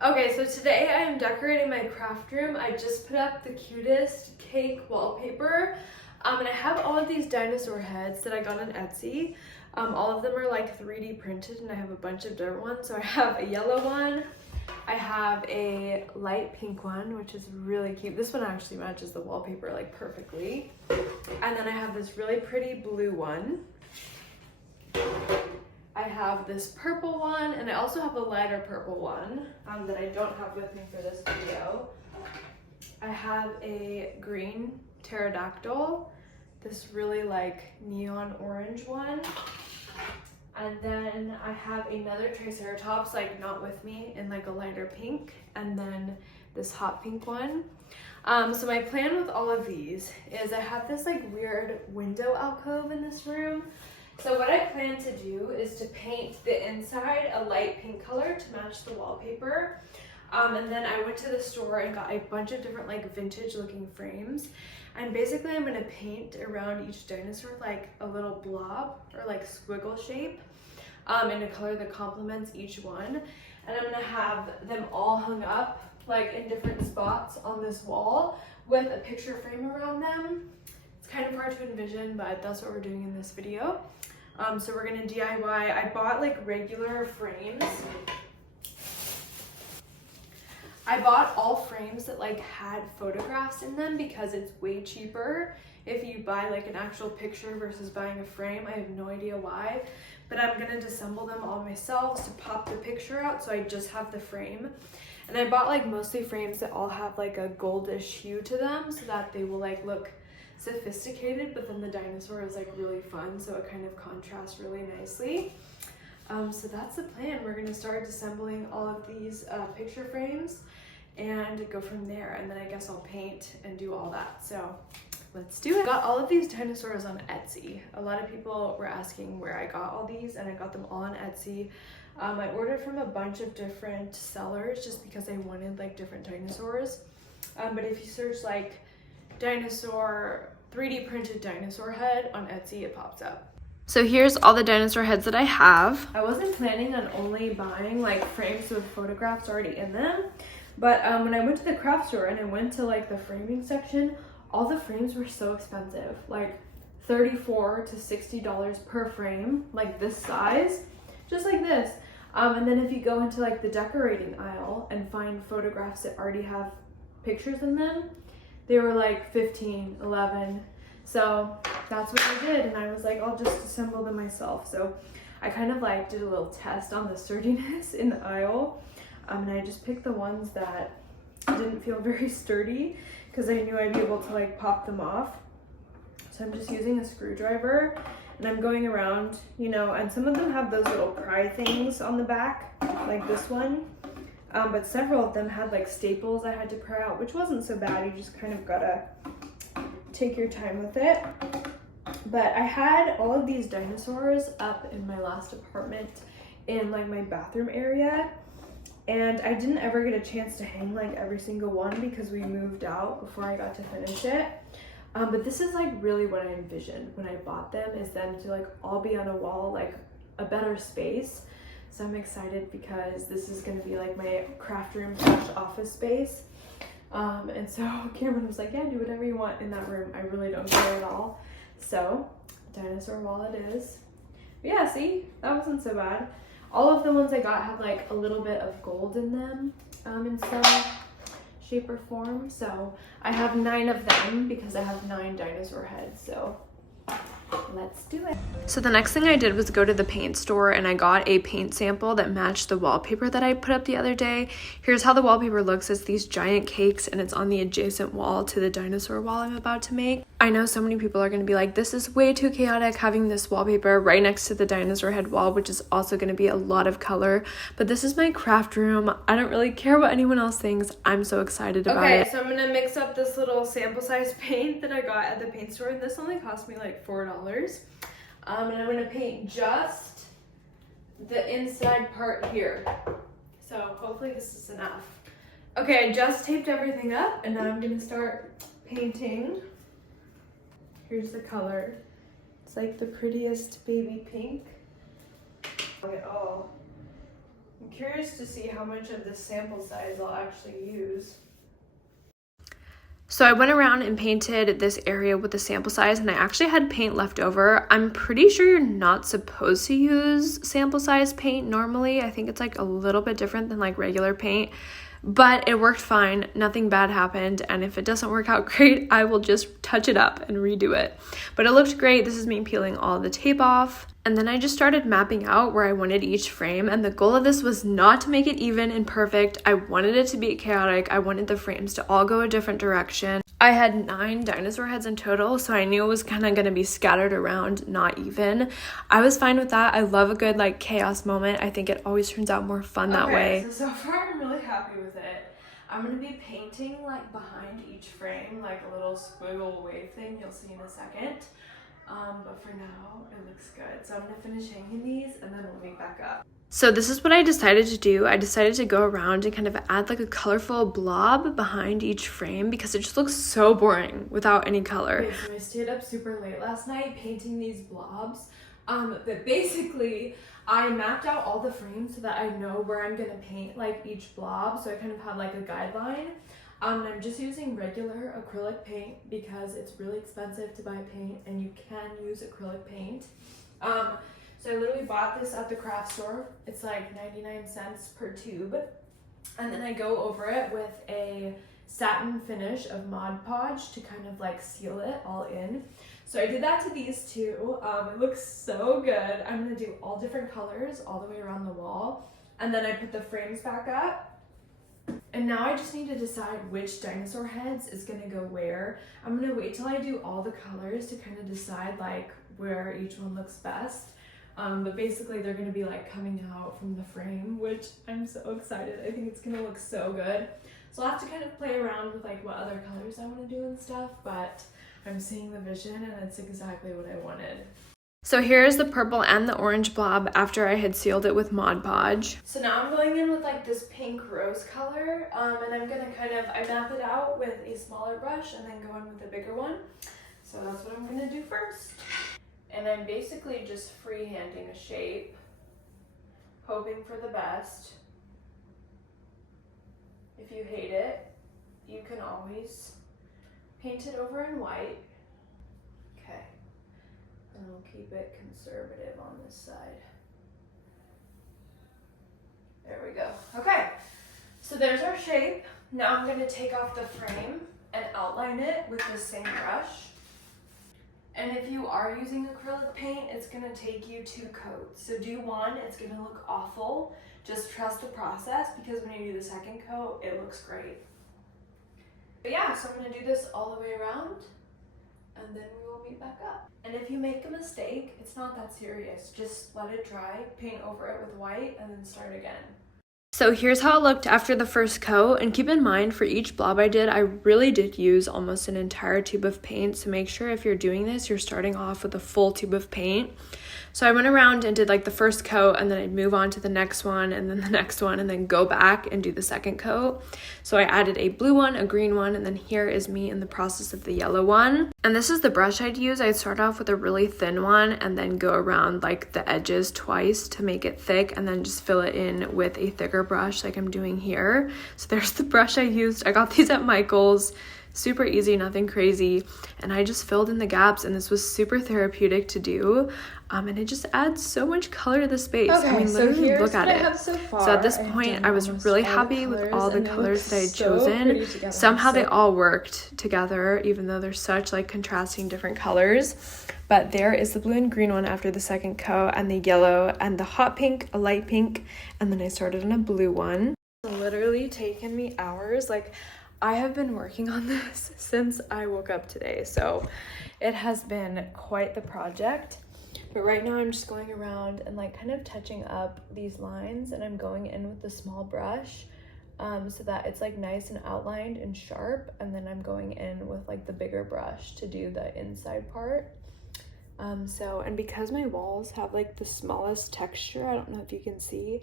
Okay, so today I am decorating my craft room. I just put up the cutest cake wallpaper. And I have all of these dinosaur heads that I got on Etsy. All of them are like 3D printed and I have a bunch of different ones. So I have a yellow one, I have a light pink one, which is really cute. This one actually matches the wallpaper like perfectly. And then I have this really pretty blue one. I have this purple one, and I also have a lighter purple one that I don't have with me for this video. I have a green pterodactyl, this really like neon orange one. And then I have another triceratops, like not with me, in like a lighter pink, and then this hot pink one. So my plan with all of these is I have this like weird window alcove in this room. So what I plan to do is to paint the inside a light pink color to match the wallpaper. And then I went to the store and got a bunch of different like vintage looking frames. And basically I'm gonna paint around each dinosaur like a little blob or like squiggle shape in a color that complements each one. And I'm gonna have them all hung up like in different spots on this wall with a picture frame around them. It's kind of hard to envision, but that's what we're doing in this video. So we're gonna DIY. I bought like regular frames. I bought all frames that like had photographs in them because it's way cheaper if you buy like an actual picture versus buying a frame. I have no idea why, but I'm gonna disassemble them all myself to pop the picture out so I just have the frame. And I bought like mostly frames that all have like a goldish hue to them so that they will like look sophisticated, but then the dinosaur is like really fun, so it kind of contrasts really nicely. So that's the plan. We're gonna start assembling all of these picture frames and go from there, and then I guess I'll paint and do all that. So let's do it. I got all of these dinosaurs on Etsy. A lot of people were asking where I got all these, and I got them all on Etsy. I ordered from a bunch of different sellers just because I wanted like different dinosaurs. But if you search like dinosaur 3D printed dinosaur head on Etsy, it pops up. So here's all the dinosaur heads that I have. I wasn't planning on only buying like frames with photographs already in them, but when I went to the craft store and I went to like the framing section, all the frames were so expensive, like $34 to $60 per frame, like this size, just like this. And then if you go into like the decorating aisle and find photographs that already have pictures in them, they were like 15, 11. So that's what I did. And I was like, I'll just assemble them myself. So I kind of like did a little test on the sturdiness in the aisle. And I just picked the ones that didn't feel very sturdy because I knew I'd be able to like pop them off. So I'm just using a screwdriver and I'm going around, you know, and some of them have those little pry things on the back, like this one. But several of them had like staples I had to pry out, which wasn't so bad. You just kind of gotta take your time with it. But I had all of these dinosaurs up in my last apartment in like my bathroom area, and I didn't ever get a chance to hang like every single one because we moved out before I got to finish it. But this is like really what I envisioned when I bought them, is them to like all be on a wall, like a better space. So I'm excited because this is gonna be like my craft room / office space. And so Cameron was like, yeah, do whatever you want in that room. I really don't care at all. So dinosaur wall it is. But yeah, see, that wasn't so bad. All of the ones I got have like a little bit of gold in them in some shape or form. So I have 9 of them because I have 9 dinosaur heads. So let's do it. So the next thing I did was go to the paint store and I got a paint sample that matched the wallpaper that I put up the other day. Here's how the wallpaper looks. It's these giant cakes and it's on the adjacent wall to the dinosaur wall I'm about to make. I know so many people are going to be like, this is way too chaotic having this wallpaper right next to the dinosaur head wall, which is also going to be a lot of color. But this is my craft room. I don't really care what anyone else thinks. I'm so excited about it. Okay, so I'm going to mix up this little sample size paint that I got at the paint store. And this only cost me like $4. And I'm going to paint just the inside part here. So hopefully this is enough. Okay, I just taped everything up and now I'm going to start painting. Here's the color. It's like the prettiest baby pink. It all I'm curious to see how much of this sample size I'll actually use. So I went around and painted this area with the sample size, and I actually had paint left over. I'm pretty sure you're not supposed to use sample size paint normally. I think it's like a little bit different than like regular paint, but it worked fine. Nothing bad happened, and if it doesn't work out great, I will just touch it up and redo it. But it looked great. This is me peeling all the tape off. And then I just started mapping out where I wanted each frame, and the goal of this was not to make it even and perfect. I wanted it to be chaotic. I wanted the frames to all go a different direction. I had 9 dinosaur heads in total, so I knew it was kind of going to be scattered around, not even. I was fine with that. I love a good like chaos moment. I think it always turns out more fun that way. So far I'm really happy with it. I'm going to be painting like behind each frame, like a little squiggle wave thing you'll see in a second. But for now, it looks good. So I'm gonna finish hanging these and then we'll meet back up. So this is what I decided to do. I decided to go around and kind of add like a colorful blob behind each frame because it just looks so boring without any color. Okay, so I stayed up super late last night painting these blobs. But basically, I mapped out all the frames so that I know where I'm gonna paint like each blob. So I kind of have like a guideline. I'm just using regular acrylic paint because it's really expensive to buy paint and you can use acrylic paint. So I literally bought this at the craft store. It's like 99 cents per tube. And then I go over it with a satin finish of Mod Podge to kind of like seal it all in. So I did that to these two. It looks so good. I'm gonna do all different colors all the way around the wall. And then I put the frames back up. And now I just need to decide which dinosaur heads is gonna go where. I'm gonna wait till I do all the colors to kind of decide like where each one looks best. But basically they're gonna be like coming out from the frame, which I'm so excited. I think it's gonna look so good. So I'll have to kind of play around with like what other colors I wanna do and stuff, but I'm seeing the vision and it's exactly what I wanted. So here's the purple and the orange blob after I had sealed it with Mod Podge. So now I'm going in with like this pink rose color, and I'm gonna I map it out with a smaller brush and then go in with a bigger one. So that's what I'm gonna do first. And I'm basically just freehanding a shape, hoping for the best. If you hate it, you can always paint it over in white. Okay. And we'll keep it conservative on this side. There we go. Okay, so there's our shape. Now I'm going to take off the frame and outline it with the same brush. And if you are using acrylic paint, it's going to take you 2 coats. So do one, it's going to look awful. Just trust the process because when you do the second coat, it looks great. But yeah, so I'm going to do this all the way around and then we will meet back up. And if you make a mistake, it's not that serious. Just let it dry, paint over it with white, and then start again. So here's how it looked after the first coat, and keep in mind for each blob I really did use almost an entire tube of paint, so make sure if you're doing this, you're starting off with a full tube of paint. So I went around and did like the first coat, and then I'd move on to the next one, and then the next one, and then go back and do the second coat. So I added a blue one, a green one, and then here is me in the process of the yellow one. And this is the brush I'd use. I'd start off with a really thin one, and then go around like the edges twice to make it thick, and then just fill it in with a thicker brush like I'm doing here. So there's the brush I used. I got these at Michael's. Super easy, nothing crazy, and I just filled in the gaps, and this was super therapeutic to do, and it just adds so much color to the space. Okay, I mean, literally so look at it. So at this point, I was really happy with all the colors that I had chosen. Somehow they all worked together, even though they're such like contrasting different colors. But there is the blue and green one after the second coat, and the yellow, and the hot pink, a light pink, and then I started on a blue one. It's literally taken me hours. Like, I have been working on this since I woke up today, so it has been quite the project. But right now I'm just going around and like kind of touching up these lines, and I'm going in with the small brush so that it's like nice and outlined and sharp, and then I'm going in with like the bigger brush to do the inside part. And because my walls have like the smallest texture, I don't know if you can see,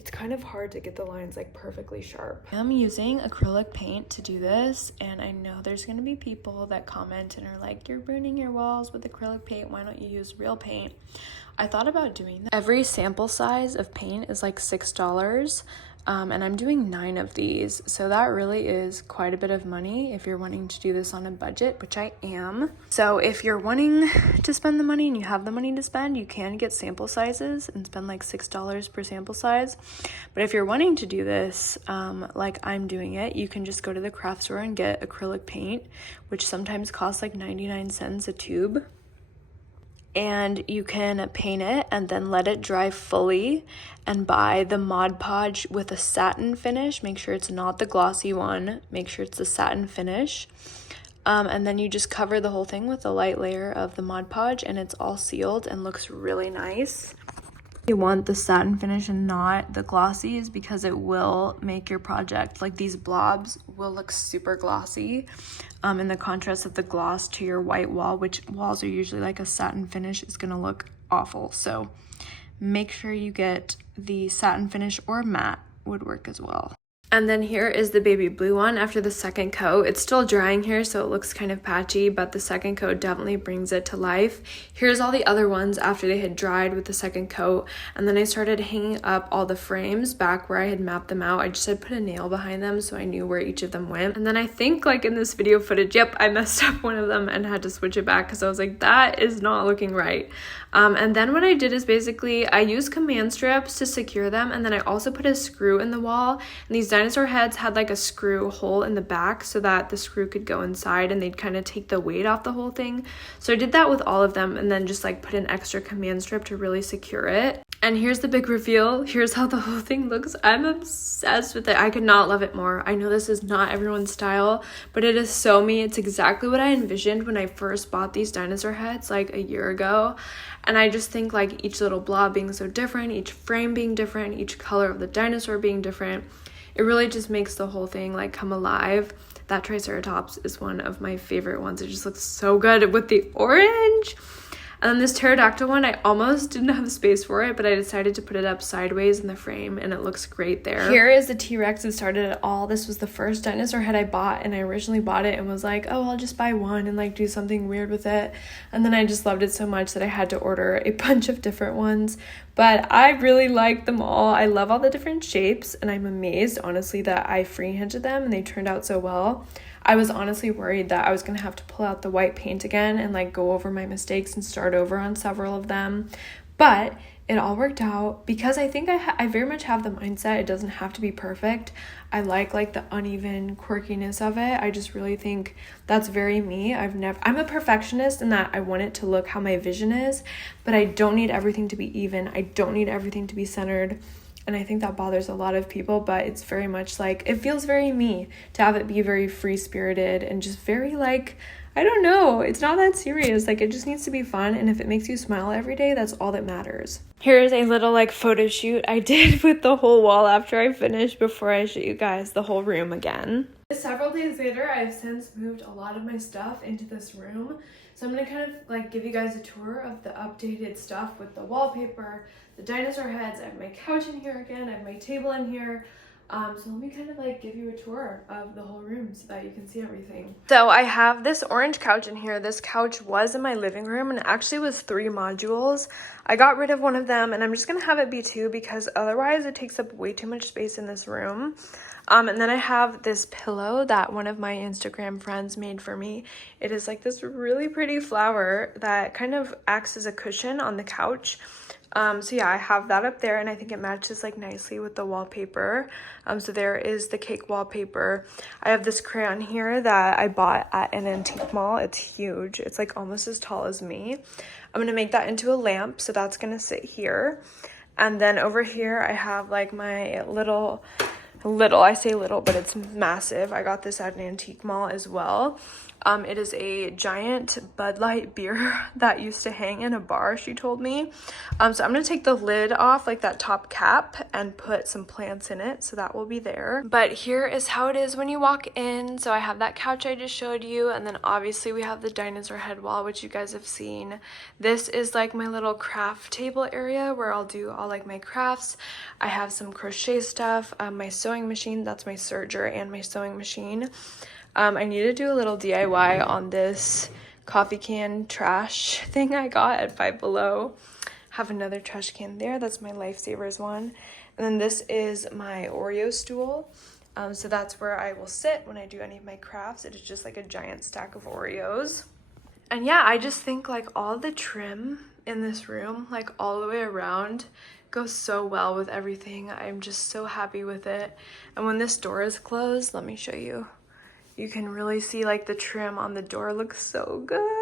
it's kind of hard to get the lines like perfectly sharp. I'm using acrylic paint to do this, and I know there's gonna be people that comment and are like, you're ruining your walls with acrylic paint, why don't you use real paint? I thought about doing that. Every sample size of paint is like $6, and I'm doing 9 of these, so that really is quite a bit of money if you're wanting to do this on a budget, which I am. So if you're wanting to spend the money and you have the money to spend, you can get sample sizes and spend like $6 per sample size. But if you're wanting to do this like I'm doing it, you can just go to the craft store and get acrylic paint, which sometimes costs like 99 cents a tube. And you can paint it and then let it dry fully and buy the Mod Podge with a satin finish. Make sure it's not the glossy one. Make sure it's the satin finish. And then you just cover the whole thing with a light layer of the Mod Podge, and it's all sealed and looks really nice. You want the satin finish and not the glossy is because it will make your project, like these blobs will look super glossy in the contrast of the gloss to your white wall, which walls are usually like a satin finish, is going to look awful. So make sure you get the satin finish, or matte would work as well. And then here is the baby blue one after the second coat. It's still drying here, so it looks kind of patchy, but the second coat definitely brings it to life. Here's all the other ones after they had dried with the second coat. And then I started hanging up all the frames back where I had mapped them out. I just had put a nail behind them so I knew where each of them went. And then I think like in this video footage, yep, I messed up one of them and had to switch it back because I was like, that is not looking right. And then what I did is basically I used command strips to secure them, and then I also put a screw in the wall, and these dinosaur heads had like a screw hole in the back so that the screw could go inside and they'd kind of take the weight off the whole thing. So I did that with all of them, and then just like put an extra command strip to really secure it. And here's the big reveal. Here's how the whole thing looks. I'm obsessed with it. I could not love it more. I know this is not everyone's style, but it is so me. It's exactly what I envisioned when I first bought these dinosaur heads like a year ago. And I just think like each little blob being so different, each frame being different, each color of the dinosaur being different, it really just makes the whole thing like come alive. That Triceratops is one of my favorite ones. It just looks so good with the orange. And then this pterodactyl one, I almost didn't have space for it, but I decided to put it up sideways in the frame, and it looks great there. Here is the T-Rex that started it all. This was the first dinosaur head I bought, and I originally bought it and was like, oh, I'll just buy one and like do something weird with it. And then I just loved it so much that I had to order a bunch of different ones. But I really like them all. I love all the different shapes, and I'm amazed, honestly, that I freehanded them and they turned out so well. I was honestly worried that I was going to have to pull out the white paint again and like go over my mistakes and start over on several of them. But it all worked out because I think I very much have the mindset it doesn't have to be perfect. I like the uneven quirkiness of it. I just really think that's very me. I'm a perfectionist in that I want it to look how my vision is, but I don't need everything to be even. I don't need everything to be centered. And I think that bothers a lot of people, but it's very much like, it feels very me to have it be very free-spirited and just very like, I don't know, it's not that serious. Like, it just needs to be fun, and if it makes you smile every day, that's all that matters. Here's a little like photo shoot I did with the whole wall after I finished before I show you guys the whole room again. Several days later, I've since moved a lot of my stuff into this room. So I'm going to kind of like give you guys a tour of the updated stuff with the wallpaper, the dinosaur heads. I have my couch in here again. I have my table in here. So let me kind of like give you a tour of the whole room so that you can see everything. So I have this orange couch in here. This couch was in my living room and it actually was 3 modules. I got rid of one of them and I'm just going to have it be 2 because otherwise it takes up way too much space in this room. And then I have this pillow that one of my Instagram friends made for me. It is like this really pretty flower that kind of acts as a cushion on the couch. So yeah, I have that up there and I think it matches like nicely with the wallpaper. So there is the cake wallpaper. I have this crayon here that I bought at an antique mall. It's huge. It's like almost as tall as me. I'm gonna make that into a lamp, so that's gonna sit here. And then over here I have like my little, I say little, but it's massive. I got this at an antique mall as well. It is a giant Bud Light beer that used to hang in a bar, she told me. So I'm gonna take the lid off, like that top cap, and put some plants in it, so that will be there. But here is how it is when you walk in. So I have that couch I just showed you, and then obviously we have the dinosaur head wall, which you guys have seen. This is like my little craft table area where I'll do all like my crafts. I have some crochet stuff, my sewing machine, that's my serger and my sewing machine. I need to do a little DIY on this coffee can trash thing I got at Five Below. Have another trash can there. That's my Lifesavers one. And then this is my Oreo stool. So that's where I will sit when I do any of my crafts. It is just like a giant stack of Oreos. And yeah, I just think like all the trim in this room, like all the way around, goes so well with everything. I'm just so happy with it. And when this door is closed, let me show you. You can really see like the trim on the door looks so good.